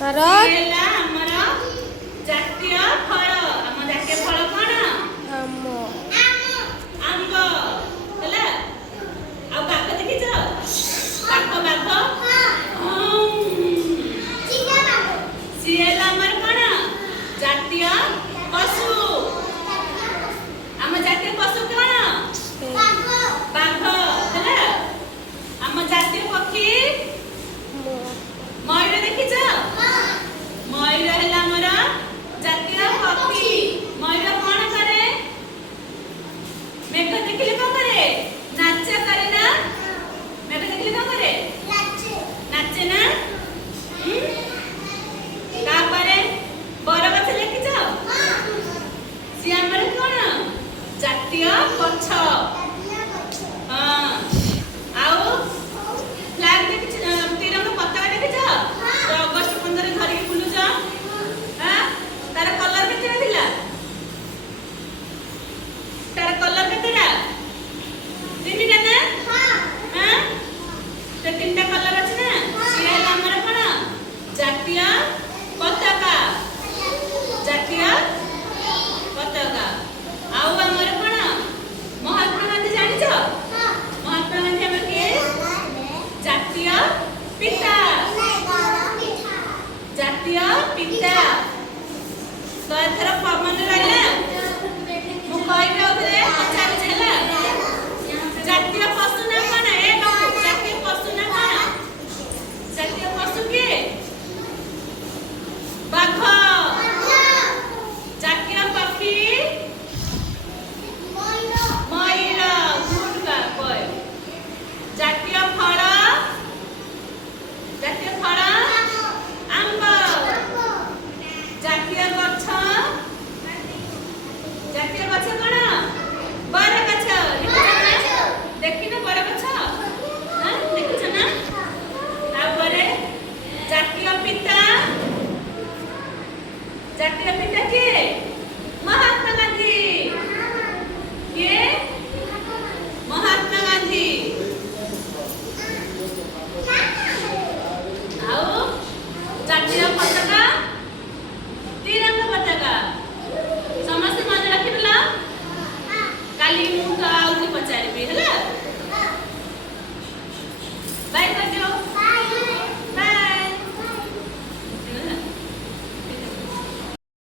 ହେଲା ଆମର ଜାତୀୟ ଫଳ। ଆମ ଜାତୀୟ ଫଳ କଣ? ଆମ୍ବ ହେଲା। ଆଉ ବାଘ ଦେଖିଛ? ବାଘ ସିଏ ହେଲା ଆମର କଣ? ଜାତୀୟ ପଶୁ। ଆମ ଜାତୀୟ ପଶୁ କଣ? ବାଘ ହେଲା। ଆମ ଜାତୀୟ ପକ୍ଷୀ ମୟୂର ଦେଖିଛ? ମୟୂର ହେଲା ଆମର ଜାତୀୟ ପକ୍ଷୀ। ମୟୂର କଣ କରେ? ମେଘ ଦେଖିଲେ କଣ କରେ? ନାଚ କରେ ନା? ମେଘ ଦେଖିଲେ କଣ କରେ? ନାଚେ ନା? ତାପରେ ବରଗଛ ଦେଖିଛ? ସିଏ ଆମର କଣ? ଜାତୀୟ ଗଛ। ହଁ। ଆଉ ଫ୍ଲାଗ ଦେଖିଛ? ତ୍ରିରଙ୍ଗ ପତାକା ଦେଖିଛ? ଅଗଷ୍ଟ 15 ଧରିକି ବୁଲୁଛ। ତାର କଲର କେତେଟା ଥିଲା? ତାର କଲର କେତେଟା? 3ଟା ନା? ସେ 3ଟା କଲର ଅଛି ନା? ସିଏ ହେଲା ଆମର କଣ? ଜାତୀୟ ପତାକା। ଜାତୀୟ ପତାକା। ଆଉ ଆମର କଣ? ମହାତ୍ମା ଗାନ୍ଧୀ ଜାଣିଛ? ମହାତ୍ମା ଗାନ୍ଧୀ ଆମର କିଏ? ଜାତୀୟ ପିତା। ଜାତୀୟ ପିତା। ତ ଏଥର ମନେ ରହିଲା? ମୁଁ କହିବି ଆଉଥରେ ପଚାରୁଛି ହେଲା। ଜାତୀୟ ପଶୁ ନା କଣ? ଜାତୀୟ ପଶୁ ନା କଣ? ଜାତୀୟ ପଶୁ କିଏ? ବାଘ। ଜାତୀୟ ପକ୍ଷୀ ମୟୂର। Good boy. ଜାତୀୟ ଫଳ? ଜାତୀୟ ଫଳ ଆମ୍ବ। ଜାତୀୟ ଗଛ? ଜାତୀୟ ଗଛ କଣ? ବରଗଛ। ଦେଖିନ ବରଗଛ? ଦେଖିଛ ନା? ତାପରେ ଜାତୀୟ ପିତା? ଜାତୀୟ ପିତା କିଏ? ମହାତ୍ମା ଗାନ୍ଧୀ। କିଏ? ମହାତ୍ମା ଗାନ୍ଧୀ। ଆଉ ଜାତୀୟ ପତାକା? ତ୍ରିରଙ୍ଗ ପତାକା। ସମସ୍ତେ ମନେ ରଖିଦେଲ? କାଲି ମୁଁ ତ ଆଉଥରେ ପଚାରିବି ହେଲା। ବାଇ।